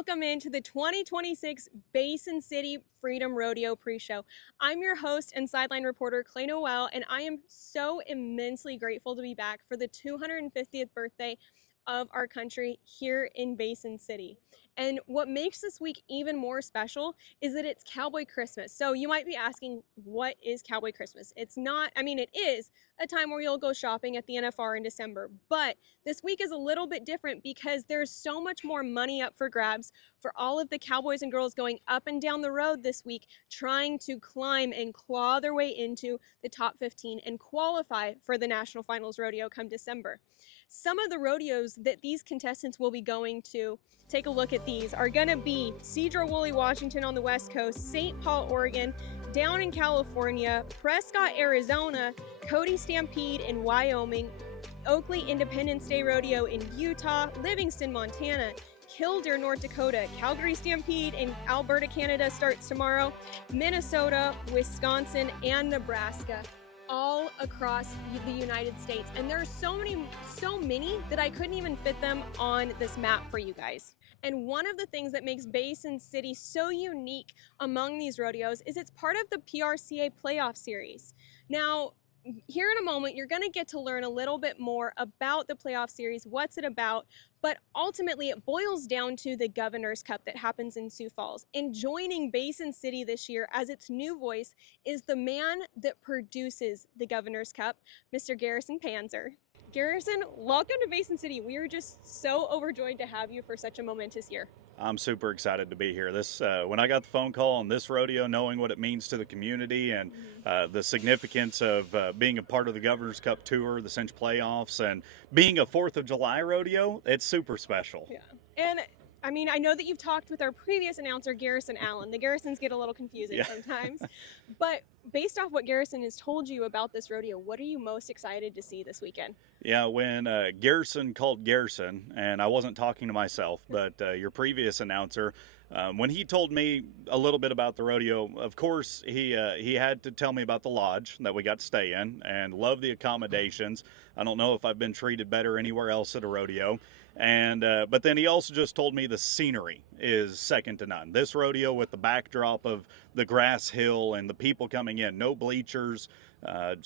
welcome into the 2026 Basin City Freedom Rodeo pre-show. I'm your host and sideline reporter, Clay Noel, and I am so immensely grateful to be back for the 250th birthday of our country here in Basin City. And what makes this week even more special is that it's Cowboy Christmas. So you might be asking, what is Cowboy Christmas? It's not, it is a time where you'll go shopping at the NFR in December, but this week is a little bit different because there's so much more money up for grabs for all of the cowboys and girls going up and down the road this week, trying to climb and claw their way into the top 15 and qualify for the National Finals Rodeo come December. Some of the rodeos that these contestants will be going to, take a look at these, are going to be Cedro-Woolley, Washington on the West Coast, St. Paul, Oregon, down in California, Prescott, Arizona, Cody Stampede in Wyoming, Oakley Independence Day Rodeo in Utah, Livingston, Montana, Killdeer, North Dakota, Calgary Stampede in Alberta, Canada starts tomorrow, Minnesota, Wisconsin, and Nebraska, all across the United States. And there are so many that I couldn't even fit them on this map for you guys. And one of the things that makes Basin City so unique among these rodeos is it's part of the PRCA playoff series. Now, here in a moment, you're going to get to learn a little bit more about the playoff series, what's it about, but ultimately it boils down to the Governor's Cup that happens in Sioux Falls. And joining Basin City this year as its new voice is the man that produces the Governor's Cup, Mr. Garrison Panzer. Garrison, welcome to Basin City. We are just so overjoyed to have you for such a momentous year. I'm super excited to be here. When I got the phone call on this rodeo, knowing what it means to the community and the significance of being a part of the Governor's Cup Tour, the Cinch Playoffs, and being a 4th of July rodeo, it's super special. Yeah, and I know that you've talked with our previous announcer, Garrison Allen. The Garrisons get a little confusing sometimes, but based off what Garrison has told you about this rodeo, what are you most excited to see this weekend? Yeah, when Garrison called Garrison, and I wasn't talking to myself, but your previous announcer, when he told me a little bit about the rodeo, of course, he had to tell me about the lodge that we got to stay in and love the accommodations. I don't know if I've been treated better anywhere else at a rodeo. And but then he also just told me the scenery is second to none. This rodeo with the backdrop of the grass hill and the people coming in, no bleachers,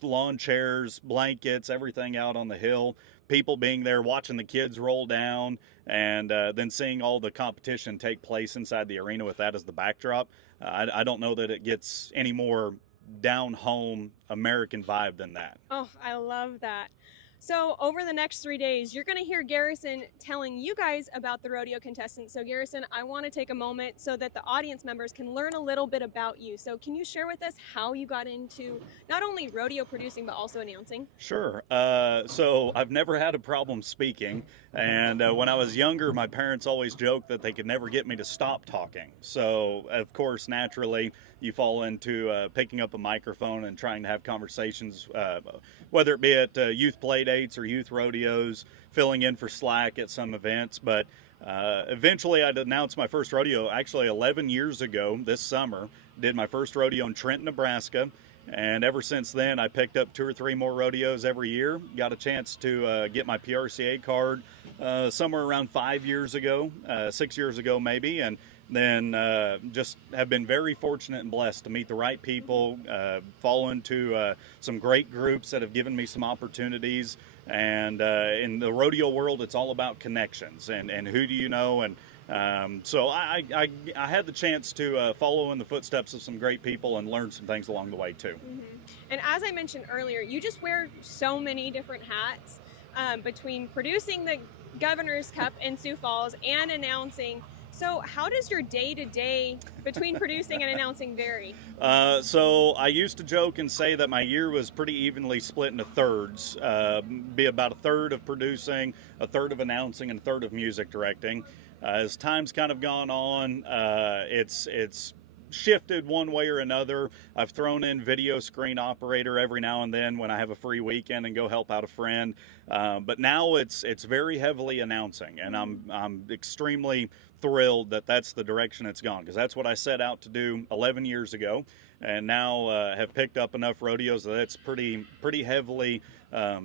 lawn chairs, blankets, everything out on the hill, people being there watching the kids roll down, and then seeing all the competition take place inside the arena with that as the backdrop. I don't know that it gets any more down home American vibe than that. Oh, I love that. So over the next 3 days, you're going to hear Garrison telling you guys about the rodeo contestants. So Garrison, I want to take a moment so that the audience members can learn a little bit about you. So can you share with us how you got into not only rodeo producing, but also announcing? Sure. So I've never had a problem speaking. And when I was younger, my parents always joked that they could never get me to stop talking. So, of course, naturally, you fall into picking up a microphone and trying to have conversations, whether it be at youth play dates or youth rodeos, filling in for slack at some events. But eventually I'd announced my first rodeo actually 11 years ago this summer. Did my first rodeo in Trenton, Nebraska. And ever since then, I picked up 2 or 3 more rodeos every year. Got a chance to get my PRCA card somewhere around 5 years ago, 6 years ago maybe. And then just have been very fortunate and blessed to meet the right people, fall into some great groups that have given me some opportunities. And in the rodeo world, it's all about connections and who do you know. And so I had the chance to follow in the footsteps of some great people and learn some things along the way too. And as I mentioned earlier, you just wear so many different hats between producing the Governor's Cup in Sioux Falls and announcing. So how does your day-to-day between producing and announcing vary? So I used to joke and say that my year was pretty evenly split into thirds, be about a third of producing, a third of announcing, and a third of music directing. As time's kind of gone on, it's shifted one way or another. I've thrown in video screen operator every now and then when I have a free weekend and go help out a friend. But now it's very heavily announcing, and I'm extremely thrilled that that's the direction it's gone, because that's what I set out to do 11 years ago, and now have picked up enough rodeos that it's pretty heavily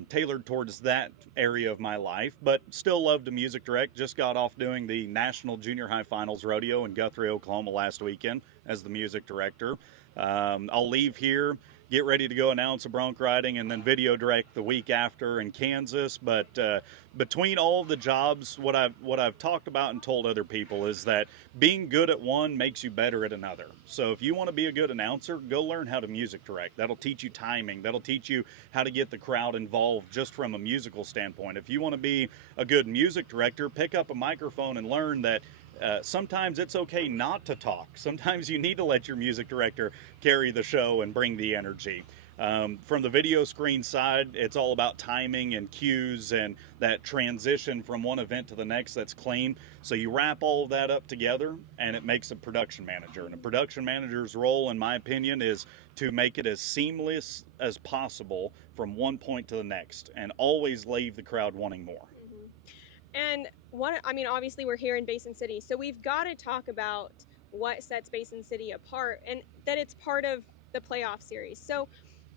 tailored towards that area of my life, but still love to music direct. Just got off doing the National Junior High Finals Rodeo in Guthrie, Oklahoma last weekend as the music director. I'll leave here, get ready to go announce a bronc riding, and then video direct the week after in Kansas. But between all the jobs, what I've talked about and told other people is that being good at one makes you better at another. So if you want to be a good announcer, go learn how to music direct. That'll teach you timing. That'll teach you how to get the crowd involved just from a musical standpoint. If you want to be a good music director, pick up a microphone and learn that sometimes it's okay not to talk. Sometimes you need to let your music director carry the show and bring the energy. From the video screen side, it's all about timing and cues and that transition from one event to the next that's clean. So you wrap all of that up together and it makes a production manager. And a production manager's role, in my opinion, is to make it as seamless as possible from one point to the next and always leave the crowd wanting more. And obviously we're here in Basin City, so we've got to talk about what sets Basin City apart and that it's part of the playoff series. So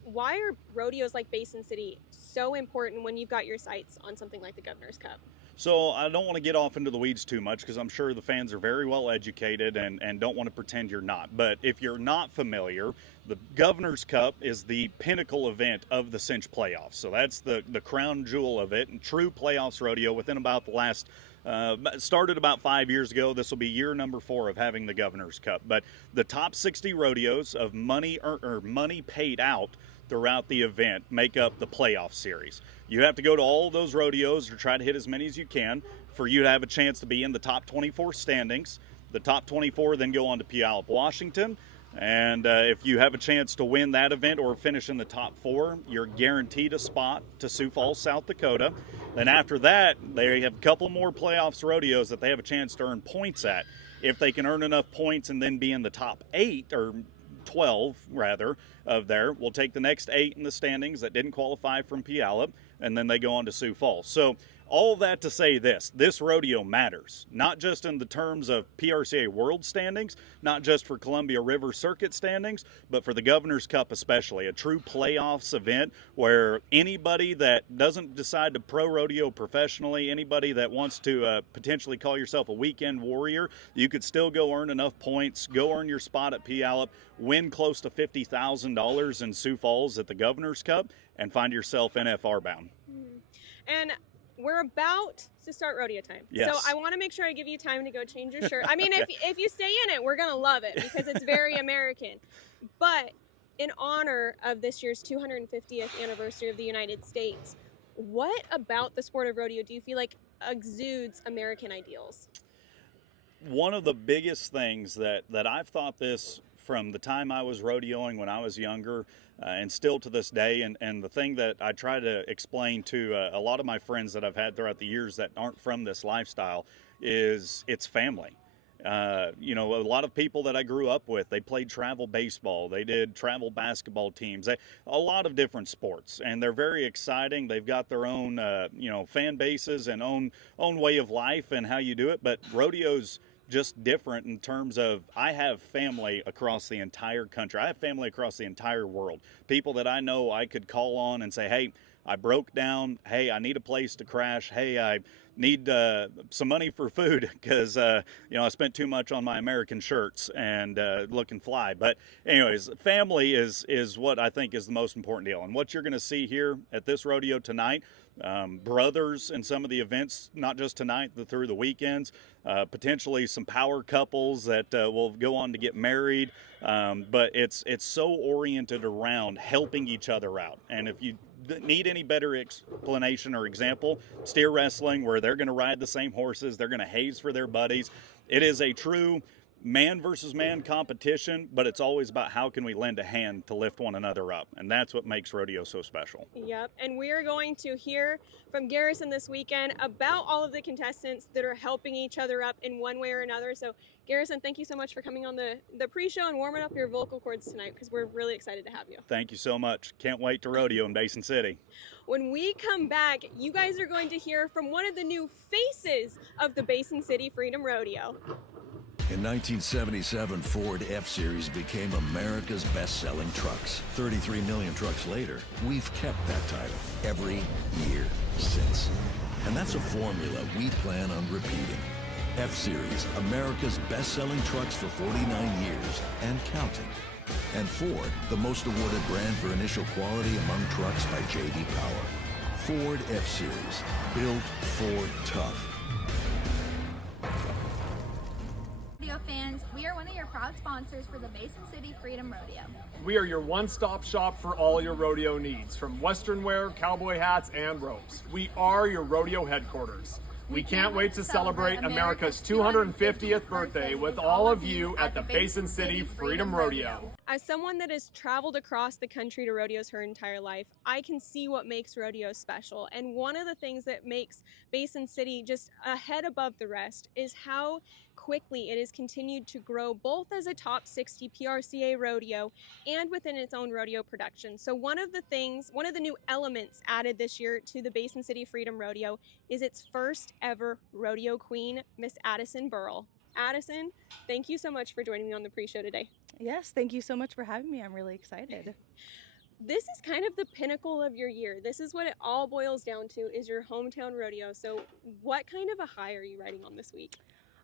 why are rodeos like Basin City so important when you've got your sights on something like the Governor's Cup? So I don't want to get off into the weeds too much because I'm sure the fans are very well educated and don't want to pretend you're not. But if you're not familiar, the Governor's Cup is the pinnacle event of the Cinch playoffs. So that's the crown jewel of it, and true playoffs rodeo within about the last started about 5 years ago. This will be year number 4 of having the Governor's Cup. But the top 60 rodeos of money or money paid out throughout the event make up the playoff series. You have to go to all those rodeos or try to hit as many as you can for you to have a chance to be in the top 24 standings. The top 24 then go on to Puyallup, Washington. And if you have a chance to win that event or finish in the top 4, you're guaranteed a spot to Sioux Falls, South Dakota. Then after that, they have a couple more playoffs rodeos that they have a chance to earn points at. If they can earn enough points and then be in the top 8 or 12 rather of there, we'll take the next 8 in the standings that didn't qualify from Puyallup, and then they go on to Sioux Falls. So all that to say this rodeo matters, not just in the terms of PRCA World standings, not just for Columbia River Circuit standings, but for the Governor's Cup especially, a true playoffs event where anybody that doesn't decide to pro rodeo professionally, anybody that wants to potentially call yourself a weekend warrior, you could still go earn enough points, go earn your spot at Puyallup, win close to $50,000 in Sioux Falls at the Governor's Cup, and find yourself NFR bound. And we're about to start rodeo time. Yes. So I want to make sure I give you time to go change your shirt. I mean, if you stay in it, we're going to love it because it's very American. But in honor of this year's 250th anniversary of the United States, what about the sport of rodeo do you feel like exudes American ideals? One of the biggest things that I've thought this from the time I was rodeoing when I was younger and still to this day, and the thing that I try to explain to a lot of my friends that I've had throughout the years that aren't from this lifestyle is it's family. A lot of people that I grew up with, they played travel baseball, they did travel basketball teams, a lot of different sports, and they're very exciting. They've got their own, fan bases and own way of life and how you do it, but rodeos just different in terms of I have family across the entire country. I have family across the entire world. People that I know I could call on and say, hey, I broke down. Hey, I need a place to crash. Hey, I need some money for food because, I spent too much on my American shirts and looking fly. But anyways, family is what I think is the most important deal. And what you're going to see here at this rodeo tonight, brothers in some of the events, not just tonight, but through the weekends, potentially some power couples that will go on to get married. But it's so oriented around helping each other out. And if you need any better explanation or example, steer wrestling, where they're going to ride the same horses, they're going to haze for their buddies. It is a true man versus man competition, but it's always about how can we lend a hand to lift one another up, and that's what makes rodeo so special. Yep, and we're going to hear from Garrison this weekend about all of the contestants that are helping each other up in one way or another. So Garrison, thank you so much for coming on the pre-show and warming up your vocal cords tonight, because we're really excited to have you. Thank you so much. Can't wait to rodeo in Basin City. When we come back, you guys are going to hear from one of the new faces of the Basin City Freedom Rodeo. In 1977, Ford F-Series became America's best-selling trucks. 33 million trucks later, we've kept that title every year since. And that's a formula we plan on repeating. F-Series, America's best-selling trucks for 49 years and counting. And Ford, the most awarded brand for initial quality among trucks by J.D. Power. Ford F-Series, built Ford tough. Rodeo fans, we are one of your proud sponsors for the Basin City Freedom Rodeo. We are your one-stop shop for all your rodeo needs, from western wear, cowboy hats, and ropes. We are your rodeo headquarters. We can't wait to celebrate America's 250th birthday with all of you at the Basin City Freedom Rodeo. As someone that has traveled across the country to rodeos her entire life, I can see what makes rodeo special. And one of the things that makes Basin City just a head above the rest is how quickly it has continued to grow, both as a top 60 PRCA rodeo and within its own rodeo production. So one of the new elements added this year to the Basin City Freedom Rodeo is its first ever rodeo queen, Miss Addison Burrell. Addison, thank you so much for joining me on the pre-show today. Yes, thank you so much for having me. I'm really excited. This is kind of the pinnacle of your year. This is what it all boils down to, is your hometown rodeo. So what kind of a high are you riding on this week?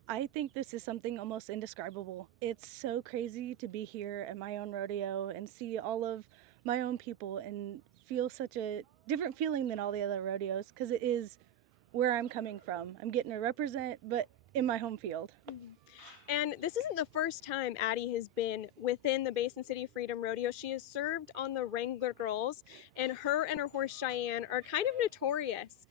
I think this is something almost indescribable. It's so crazy to be here at my own rodeo and see all of my own people and feel such a different feeling than all the other rodeos, because it is where I'm coming from. I'm getting to represent, but in my home field. And this isn't the first time Addie has been within the Basin City Freedom Rodeo. She has served on the Wrangler Girls, and her horse Cheyenne are kind of notorious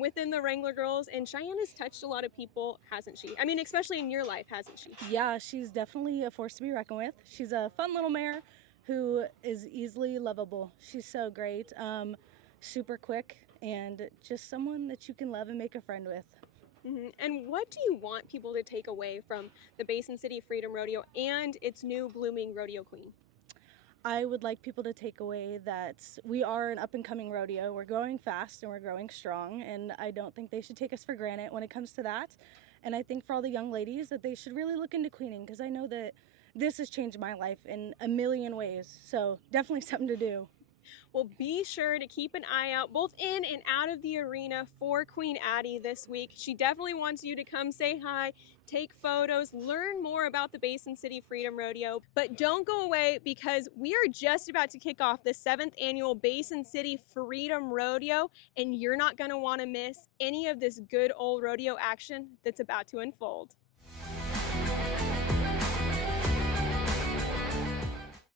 within the Wrangler Girls. And Cheyenne has touched a lot of people, hasn't she? I mean, especially in your life, hasn't she? Yeah, she's definitely a force to be reckoned with. She's a fun little mare who is easily lovable. She's so great, super quick, and just someone that you can love and make a friend with. Mm-hmm. And what do you want people to take away from the Basin City Freedom Rodeo and its new blooming rodeo queen? I would like people to take away that we are an up-and-coming rodeo. We're growing fast and we're growing strong, and I don't think they should take us for granted when it comes to that. And I think for all the young ladies that they should really look into queening, because I know that this has changed my life in a million ways. So definitely something to do. Well, be sure to keep an eye out both in and out of the arena for Queen Addie this week. She definitely wants you to come say hi, take photos, learn more about the Basin City Freedom Rodeo. But don't go away, because we are just about to kick off the 7th annual Basin City Freedom Rodeo, and you're not going to want to miss any of this good old rodeo action that's about to unfold.